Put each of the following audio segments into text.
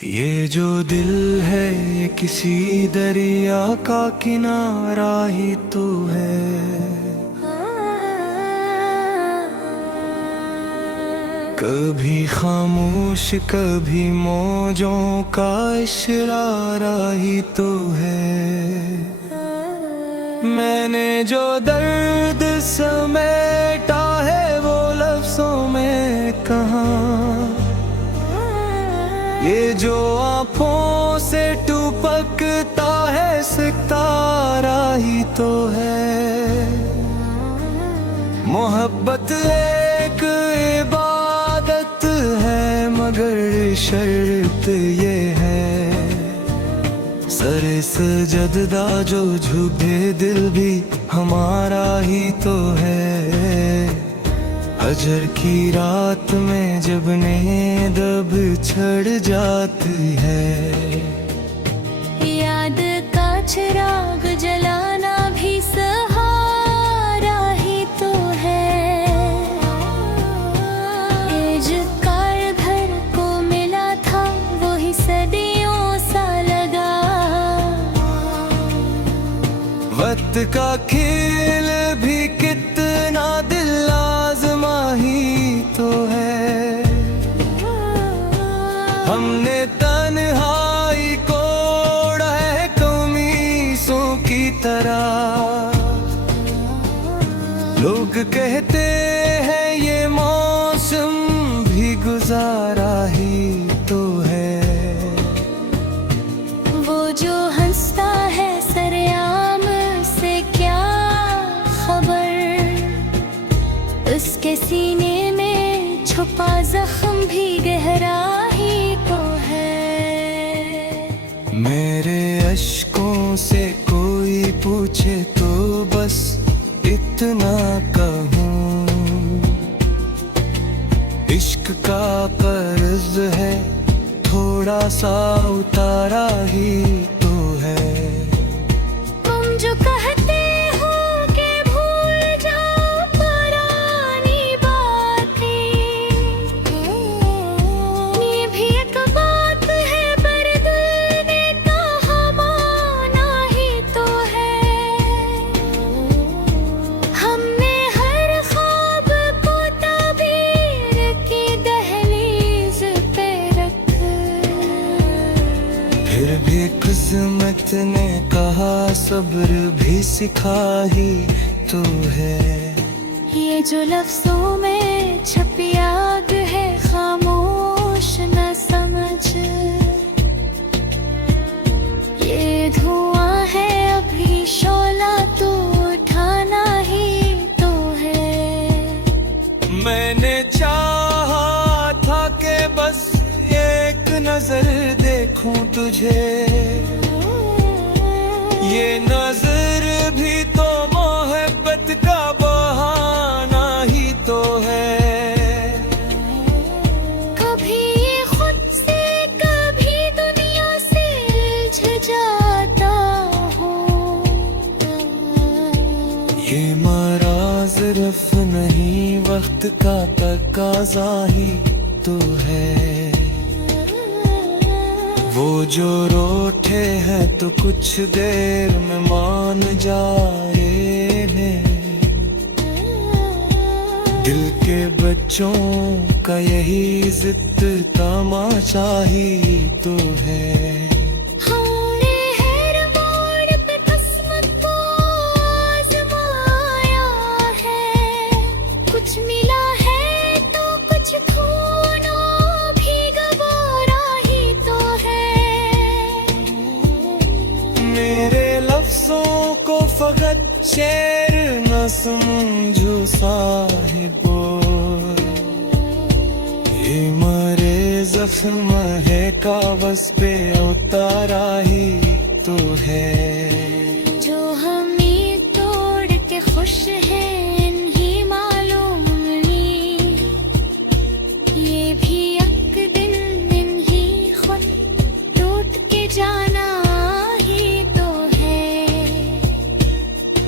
ये जो दिल है ये किसी दरिया का किनारा ही तो है। कभी खामोश कभी मौजों का इशारा ही तो है। मैंने जो दर्द समेटा है वो लफ्जों में कहाँ। ये जो आँखों से टपकता है सितारा ही तो है। मोहब्बत एक इबादत है मगर शर्त ये है। सरे सजदा जो झुके दिल भी हमारा ही तो है। फजर की रात में जब नींद अब छड़ जाती है। याद का चिराग जलाना भी सहारा ही तो है। एजकार घर को मिला था वही सदियों सा लगा। वक्त का खेल भी कितना दिल आजमा ही तो है। हमने तन्हाई को ओढ़ा है कमीसों की तरह। लोग कहते हैं ये मौसम भी गुजारा ही तो है। वो जो हंसता है सरेआम से क्या खबर। उसके सीने में छुपा जख्म भी गहरा ही तो है। मेरे अश्कों से कोई पूछे तो बस इतना कहूँ। इश्क का कर्ज है थोड़ा सा उतारा ही तो है। तुम जो कहते हो कि भूल जाओ पुरानी बातें। ये भी एक बात है पर दिल ने कहा माना ही तो है। हमने हर ख्वाब को ताबीर की दहलीज पे रख। फिर भी किस्मत ने कहा सब्र भी सिखा ही तो है। ये जो लफ्जों में छपी आग है खामोश न समझ। ये धुआं है अभी शोला तो उठाना ही तो है। मैंने चाहा था कि बस एक नजर देखूं तुझे। ये नजर भी तो मोहब्बत का बहाना ही तो है। कभी खुद से कभी दुनिया से उलझ जाता हूँ। ये मराज रफ नहीं वक्त का तकाजा ही तो है। वो जो रोठे हैं तो कुछ देर में मान जाए। दिल के बच्चों का यही जिद तमाशा ही तो है। हमने हर मोड़ पे किस्मत को आजमाया है। कुछ मिला है तो कुछ खूनों भी गवारा ही तो है। मेरे लफ्जों को फकत शेर न समझो साहिबो। ये मरे जख्म है कागज पे उतारा ही तो है। जो हमें तोड़ के खुश है नहीं मालूम नहीं। ये भी एक दिन नहीं खुद टूट के जाना ही तो है।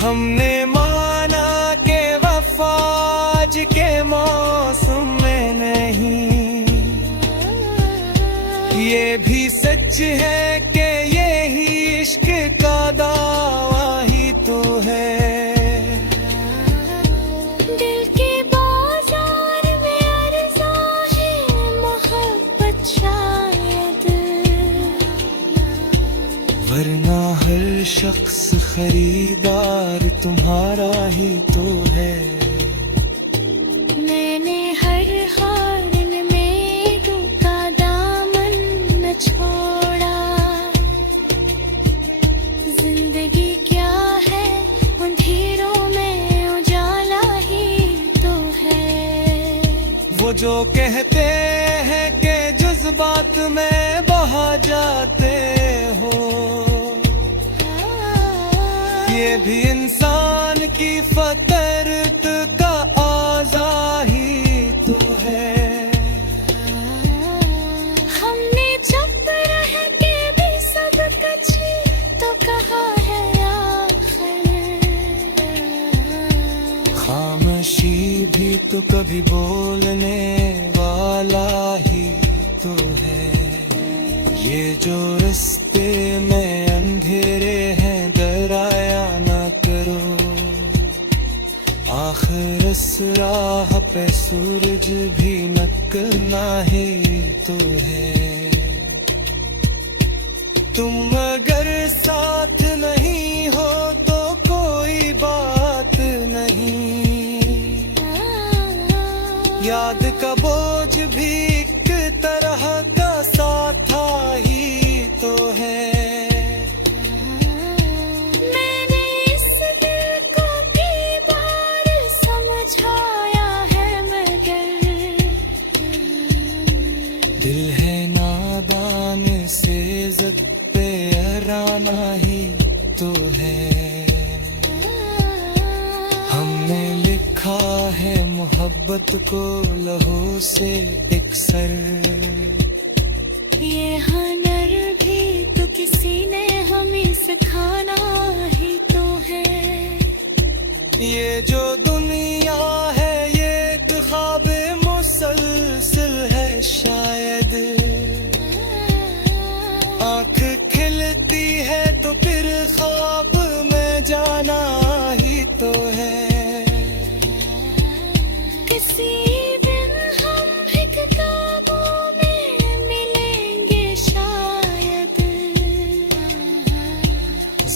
हमने माना के वफाज के मौसम में नहीं। ये भी सच है कि ये ही इश्क का दावा ही तो है। दिल के बाजार में अर्ज़ा है मोहब्बत शायद, वरना हर शख्स खरीदार तुम्हारा ही तो है। मैंने हर हाल में का दामन न छोड़ा। जिंदगी क्या है अंधेरों में उजाला ही तो है। वो जो कहते हैं कि जज्बात में बहा जाते हो, ये भी इंसान की फतरत का आज़ा ही तो है। हमने चुप रह के भी सब कुछ तो कहा है आखिर। खामोशी भी तो कभी बोलने वाला ही तो है। ये जो रास्ते में अंधेरे हैं डराया ना करो, आखिर इस राह पे सूरज भी निकलना ही तो है। तुम अगर साथ नहीं हो तो कोई बात नहीं, याद का बोझ भी एक तरह का साथ ही तो है। मैंने इस दिल को कई बार समझाया है मगर दिल है नादान से ज़द पे अराना ही तो है। हमने लिखा है मोहब्बत को लहू से इकसर, ये हुनर भी तो किसी ने हमें सिखाना ही तो है। ये जो दुनिया है ये एक ख्वाब मुसलसल है शायद। आँख खिलती है तो फिर ख्वाब में जाना ही तो है। किसी दिन हम एक काबू में मिलेंगे शायद।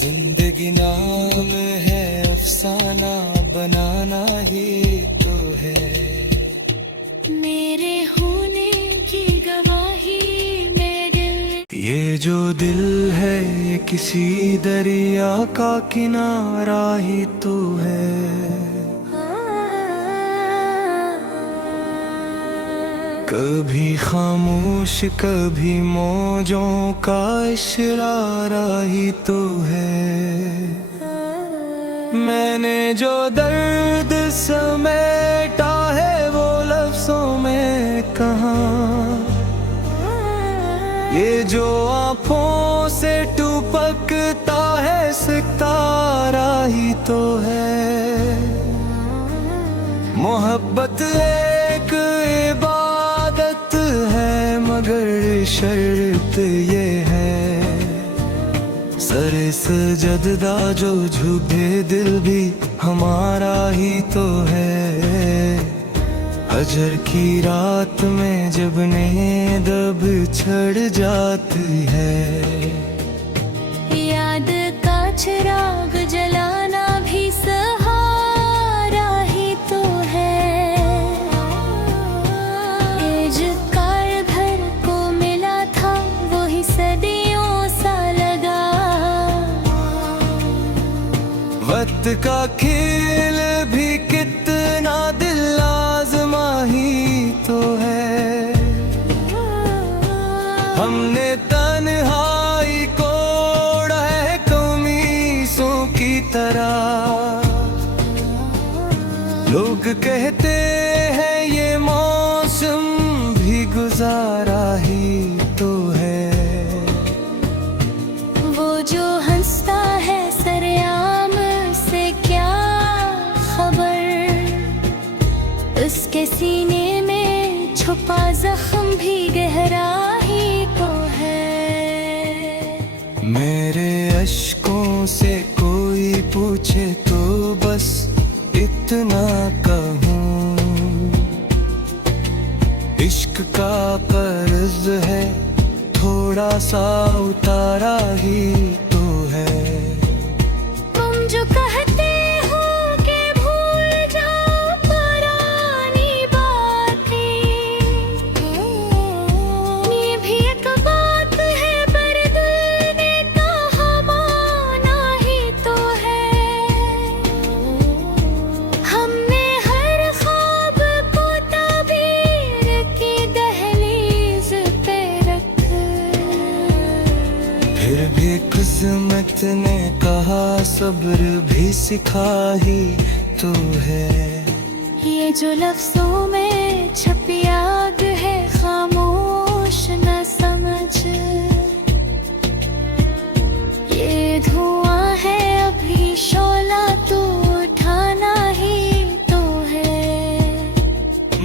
जिंदगी नाम है अफसाना बनाना ही तो है। मेरे होने की गवाही में दिल, ये जो दिल है ये किसी दरिया का किनारा ही तो है। कभी खामोश कभी मौजों का इशारा ही तो है। मैंने जो दर्द समेटा है वो लफ्जों में कहा, ये जो आँखों से टपकता है सितारा ही तो है। मोहब्बत एक इबादत है मगर शर्त ये है, सरे सजदा जो झुके दिल भी हमारा ही तो है। हजर की रात में जब नींद अब छड़ जाती है, याद का चिराग जलाना भी सहारा ही तो है। ये जो कार घर को मिला था वही सदियों सा लगा। वक्त का खेल भी कितना दिल आजमा ही तो है। हमने तन्हाई को ओढ़ा है कमीज़ों की तरह। लोग कहते हैं ये मौसम भी गुजारा ही तो है। वो जो हंसता है सरेआम से क्या खबर, उसके सीने में छुपा जख्म भी गहरा ही तो है। पूछे तो बस इतना कहूँ, इश्क का कर्ज है थोड़ा सा उतारा ही तो है। तुम जो कहते हो कि भूल जाओ पुरानी बातें, ये भी एक बात है, पर दिल ने कहा माना ही तो है। हमने हर ख्वाब को ताबीर की दहलीज पे रख, फिर भी किस्मत ने कहा सब्र भी सिखा ही तो है। ये जो लफ्जों में छपी याद है खामोश न समझ, ये धुआं है अभी शोला तो उठाना ही तो है।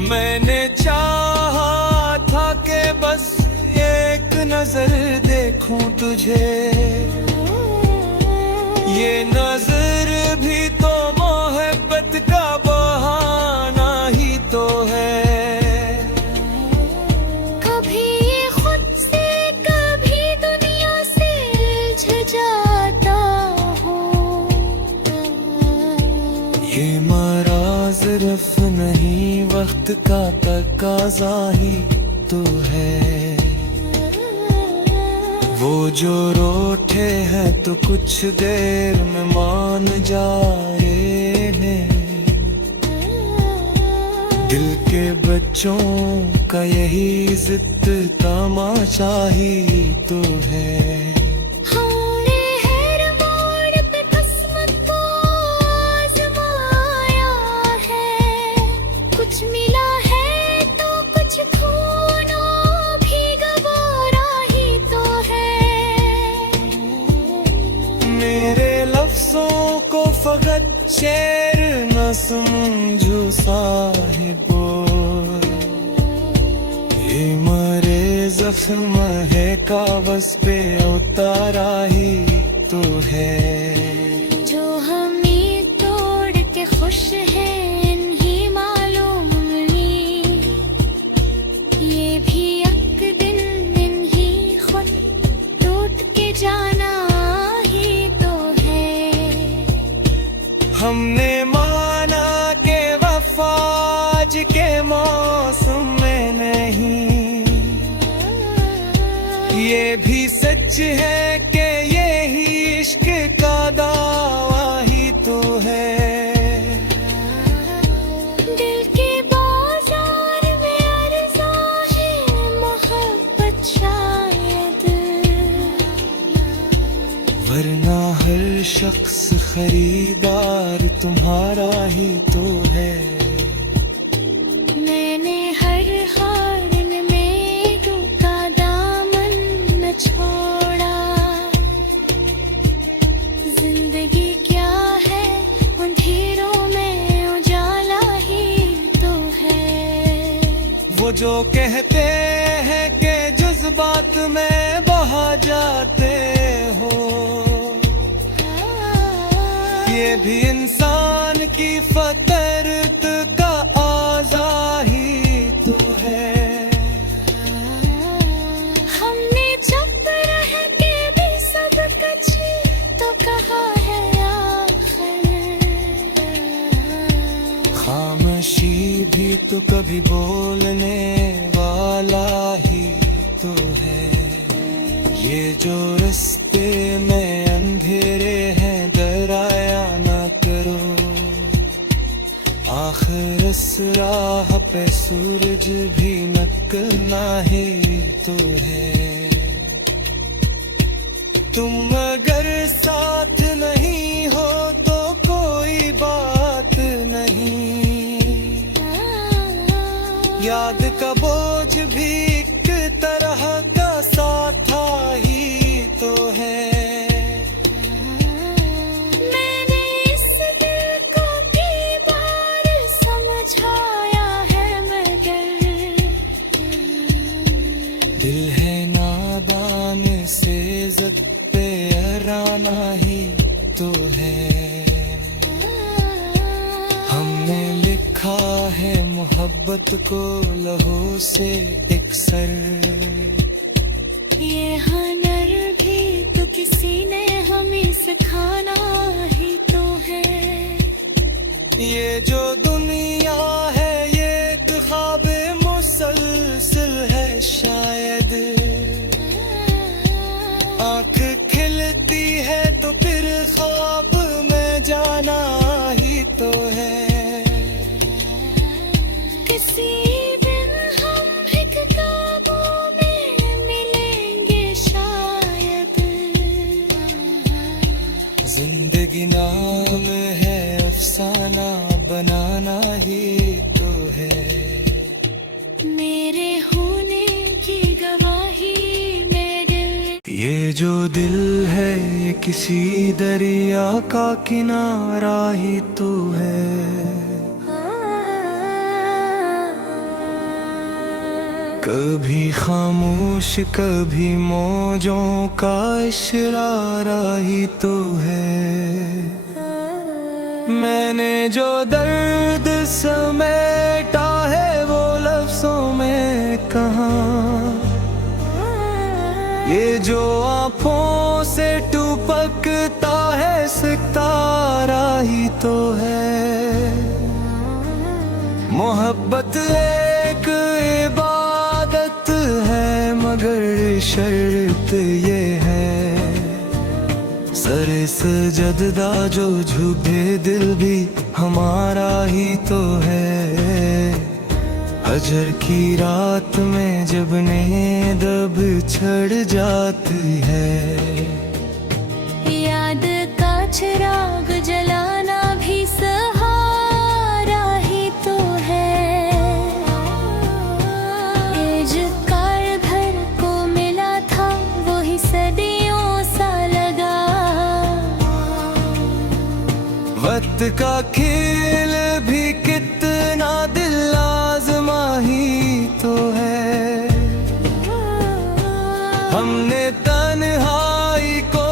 मैंने चाहा था कि बस एक नजर देखूं तुझे, ये नजर भी तो मोहब्बत का बहाना ही तो है। कभी खुद से कभी दुनिया से उलझ जाता हूँ, ये मराज रफ नहीं वक्त का तकाजा ही तो है। वो जो रोठे हैं तो कुछ देर में मान जाए हैं, दिल के बच्चों का यही जिद तमाशा ही तो है। हमने हर मोड़ पे किस्मत को आजमाया है, कुछ मिला है तो कुछ खूनों भी गवारा ही तो है। मेरे लफ्जों को फकत शेर न समझो साहिबो, ये मरे जख्म है कागज पे उतारा ही तो है। जो हमें तोड़ के खुश है नहीं मालूम नहीं, ये भी एक दिन नहीं खुद टूट के जाना ही तो है। हमने माना के वफाज के मौसम में नहीं, ये भी सच है कि यही इश्क का दावा ही तो है। दिल के बाजार में अर्ज़ा है मोहब्बत शायद, वरना हर शख्स खरीदार तुम्हारा ही तो है। मैंने हर हाल में का दामन न छोड़ा, जिंदगी क्या है अंधेरों में उजाला ही तो है। वो जो कहते हैं कि जज्बात में बहा जाते हो, ये भी इंसान की फतरत का आज़ा ही तो है। हमने चुप रह के भी सब कुछ तो कहा है आखिर, खामोशी भी तो कभी बोलने वाला ही तो है। ये जो रास्ते में अंधेरे हैं डराया ना करो, आखिर इस राह पे सूरज भी निकलना ही तो है। तुम अगर साथ नहीं हो तो कोई बात नहीं, याद का बोझ भी एक तरह का साथ ही तो है। मैंने इस दिल को कई बार समझाया है, मगर दिल है नादान से ज़ब्ते अराना ही तो है। मोहब्बत को लहू से इकसर। ये हुनर भी तो किसी ने हमें सिखाना ही तो है। ये जो दुनिया है ये एक ख्वाब मुसलसल है शायद। आँख खिलती है तो फिर ख्वाब में जाना ही तो है। किसी दिन हम एक ख्वाबों में मिलेंगे शायद। जिंदगी नाम है अफसाना बनाना ही तो है। मेरे होने की गवाही मेरे। ये जो दिल है ये किसी दरिया का किनारा ही तो है। कभी खामोश कभी मौजों का इशारा ही तो है। मैंने जो दर्द समेटा है वो लफ्जों में कहाँ। ये जो आँखों से टपकता है सितारा ही तो है। मोहब्बत एक इबादत है मगर शर्त ये है। सरे सजदा जो झुके दिल भी हमारा ही तो है। हजर की रात में जब नींद अब छड़ जाती है। याद का चिराग जलाना भी सहारा ही तो है। ये जो कार घर को मिला था वही सदियों सा लगा। वक्त का खेल भी कितना दिल आजमा ही तो है। हमने तन्हाई को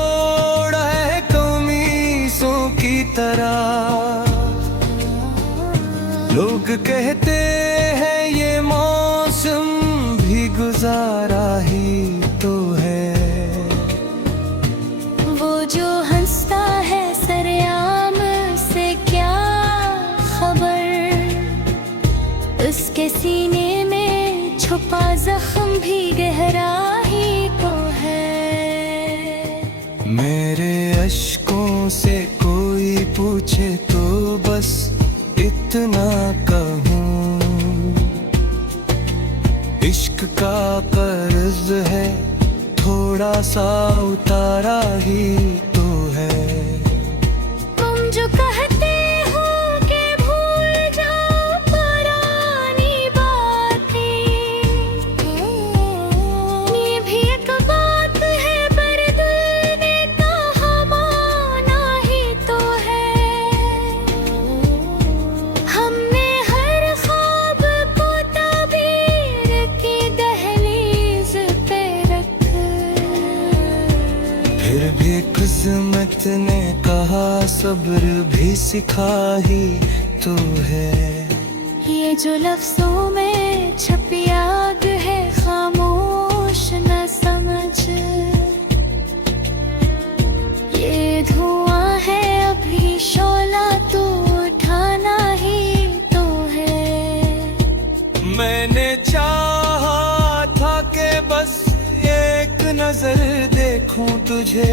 ओढ़ा है कमीसों की तरह। लोग कहते हैं ये मौसम भी गुजारा ही तो है। वो जो हंसता है सरेआम से क्या खबर। उसके सीने में छुपा जख्म भी गहरा ही तो है। मेरे अश्कों से कोई पूछे तो बस इतना कहूँ। इश्क का कर्ज है थोड़ा सा उतारा ही तो है। तुम जो कहते हो कि भूल जाओ पुरानी बातें। ये भी एक बात है पर दिल ने कहा माना ही तो है। हमने हर ख्वाब को ताबीर की दहलीज पे रख। फिर भी किस्मत ने कहा सब्र भी सिखा ही तो है। ये जो लफ्जों में छपी याद है खामोश न समझ। ये धुआं है अभी शोला तो उठाना ही तो है। मैंने चाहा था कि बस एक नजर देखूं तुझे।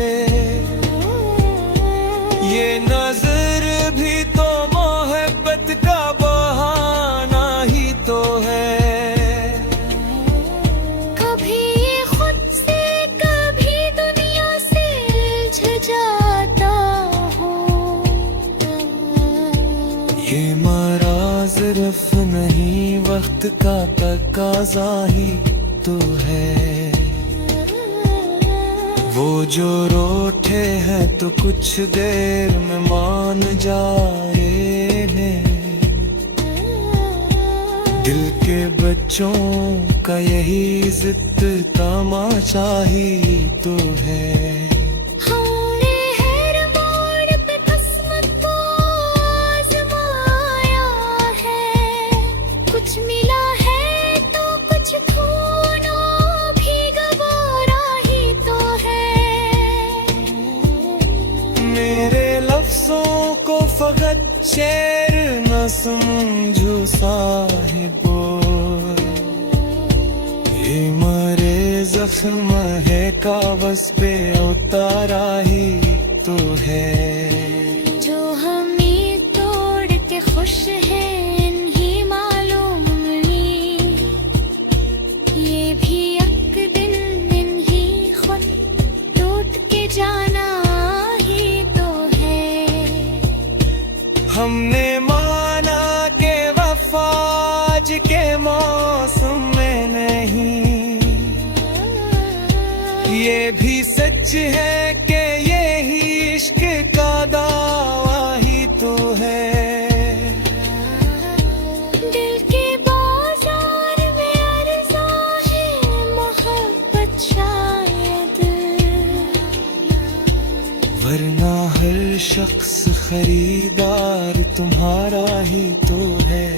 ये नजर भी तो मोहब्बत का बहाना ही तो है। कभी खुद से कभी दुनिया से उलझ जाता हूँ। ये मराज रफ नहीं वक्त का तकाजा ही तो है। वो जो रोठे हैं तो कुछ देर में मान जाए। दिल के बच्चों का यही जिद तमाशा ही तो है। हमने हर मोड़ पे किस्मत को आजमाया है। कुछ फकत शेर न समझो साहिबो, ये मरे जख्म है काबस पे उतारा ही तो है। जो हमें तोड़ के खुश है नहीं मालूम नहीं, ये भी एक दिन नहीं खुद टूट के जाना ही तो है। हमने माना के वफाज के मौसम में नहीं, ये भी सच है कि यही इश्क का दावा ही तो है। दिल के बाजार में अर्ज़ा है मोहब्बत शायद, वरना हर शख्स खरीदार तुम्हारा ही तो है।